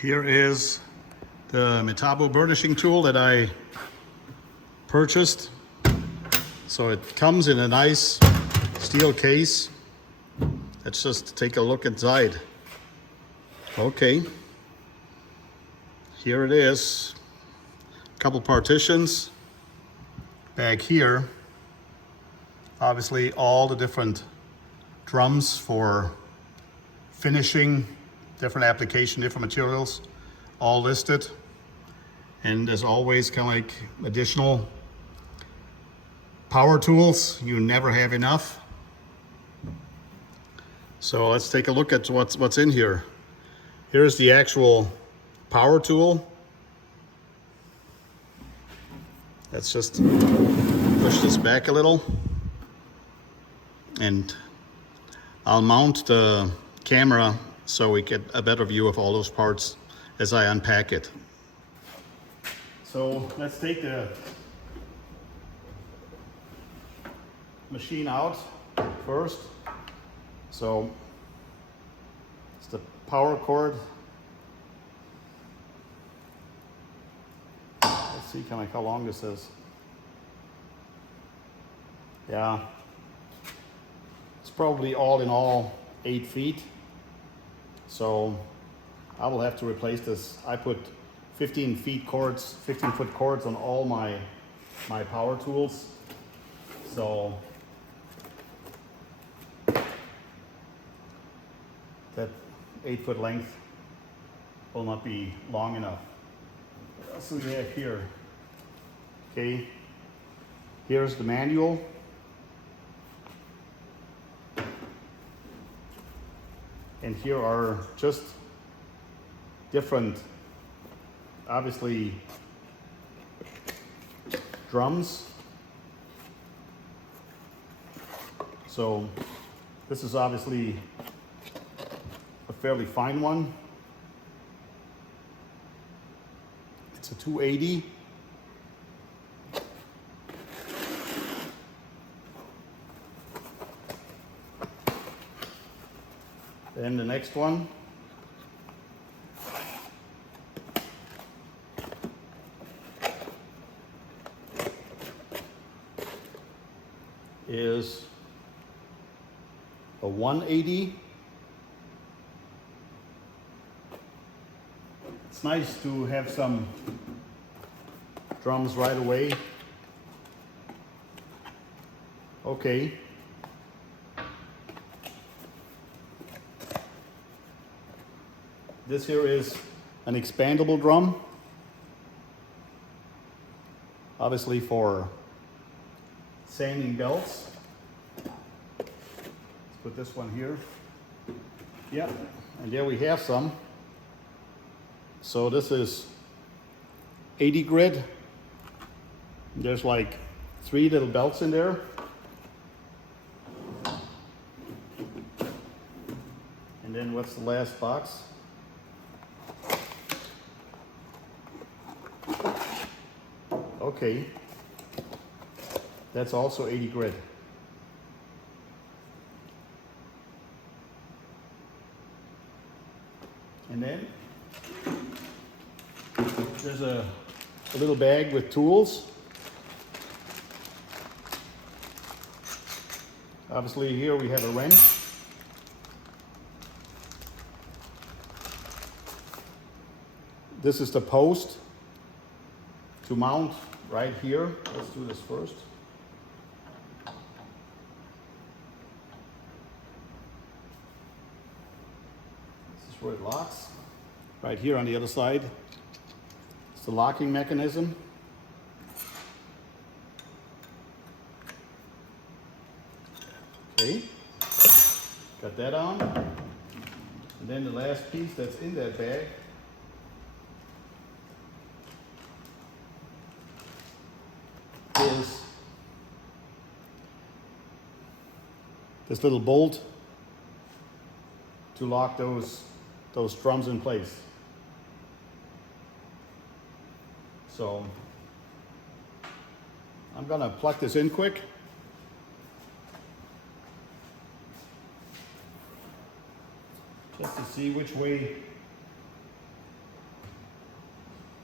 Here is the Metabo Burnishing tool that I purchased. So it comes in a nice steel case. Let's just take a look inside. Okay, here it is. A couple partitions. Back here, obviously all the different drums for finishing, different application, different materials, all listed. And as always, kind of like additional power tools. You never have enough. So let's take a look at what's in here. Here's the actual power tool. Let's just push this back a little. And I'll mount the camera so we get a better view of all those parts as I unpack it. So let's take the machine out first. So it's the power cord. Let's see kind of how long this is. Yeah, it's probably all in all 8 feet. So I will have to replace this. I put 15-foot cords on all my power tools. So that 8-foot length will not be long enough. What else do we have here? Okay, here's the manual. And here are just different, obviously, drums. So this is obviously a fairly fine one. It's a 280. Then the next one is a 180. It's nice to have some drums right away. Okay. This here is an expandable drum, obviously for sanding belts. Let's put this one here. Yeah, and there we have some. So this is 80 grit. There's like 3 little belts in there. And then what's the last box? Okay, that's also 80 grit. And then there's a little bag with tools. Obviously here we have a wrench. This is the post to mount right here. Let's do this first. This is where it locks. Right here on the other side. It's the locking mechanism. Okay, got that on. And then the last piece that's in that bag is this little bolt to lock those drums in place. So I'm gonna plug this in quick. Just to see which way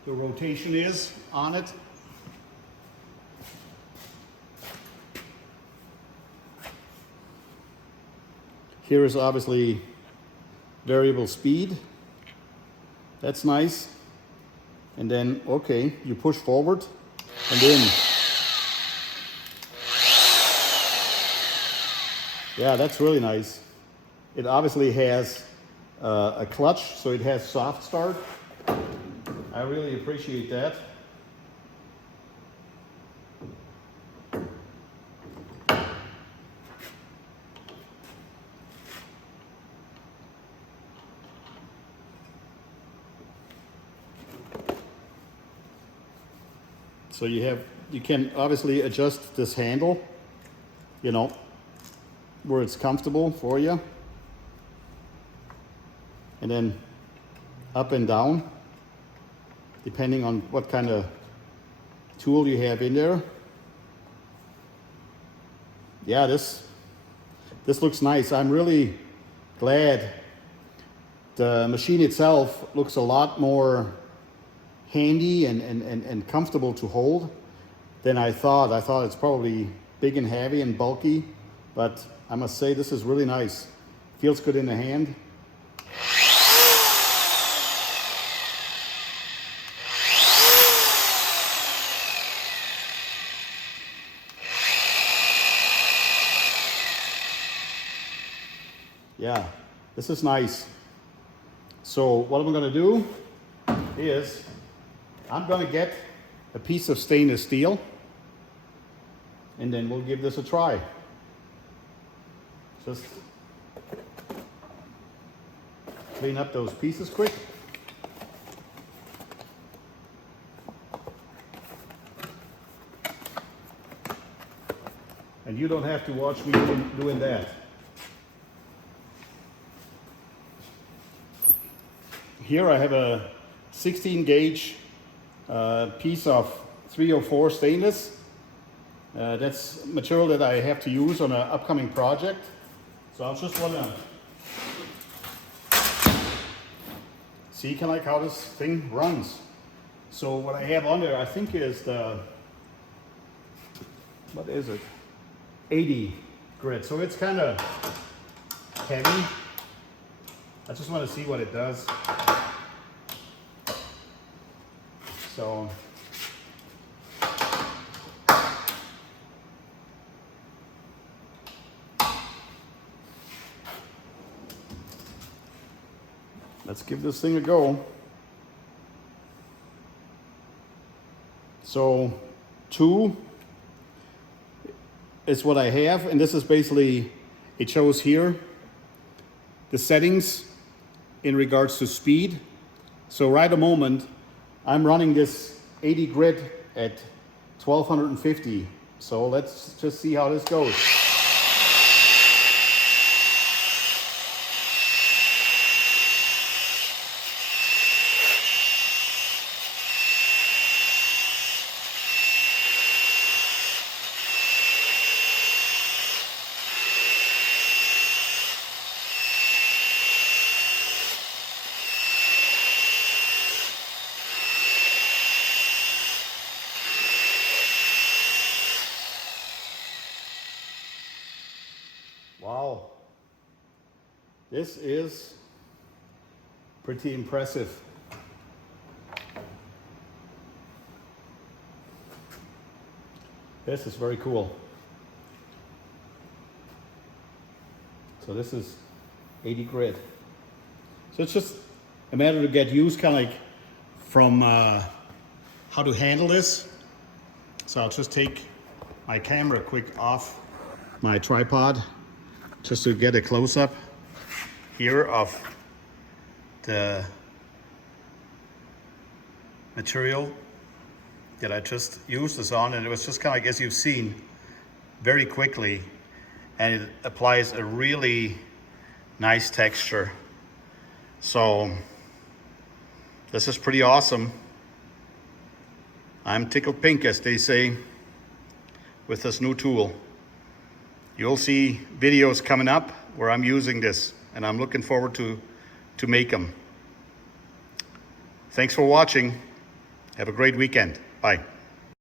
the rotation is on it. Here is obviously variable speed. That's nice. And then, okay, you push forward and then, yeah, that's really nice. It obviously has a clutch, so it has soft start. I really appreciate that. So you can obviously adjust this handle, you know, where it's comfortable for you. And then up and down, depending on what kind of tool you have in there. Yeah, this looks nice. I'm really glad. The machine itself looks a lot more handy and comfortable to hold than I thought. I thought it's probably big and heavy and bulky, but I must say this is really nice. Feels good in the hand. Yeah, this is nice. So what I'm gonna do is I'm gonna get a piece of stainless steel and then we'll give this a try. Just clean up those pieces quick. And you don't have to watch me doing that. Here I have a 16 gauge piece of 304 stainless. That's material that I have to use on an upcoming project. So I'll just want to see kind of like how this thing runs. So what I have on there, I think is the, what is it? 80 grit. So it's kind of heavy. I just want to see what it does. So let's give this thing a go. So 2 is what I have, and this is basically, it shows here the settings in regards to speed. So right a moment, I'm running this 80 grit at 1250. So let's just see how this goes. Wow, this is pretty impressive. This is very cool. So this is 80 grit. So it's just a matter to get used kind of like from how to handle this. So I'll just take my camera quick off my tripod just to get a close-up here of the material that I just used this on, and it was just kind of like, as you've seen, very quickly, and it applies a really nice texture. So this is pretty awesome. I'm tickled pink, as they say, with this new tool. You'll see videos coming up where I'm using this, and I'm looking forward to make them. Thanks for watching. Have a great weekend. Bye.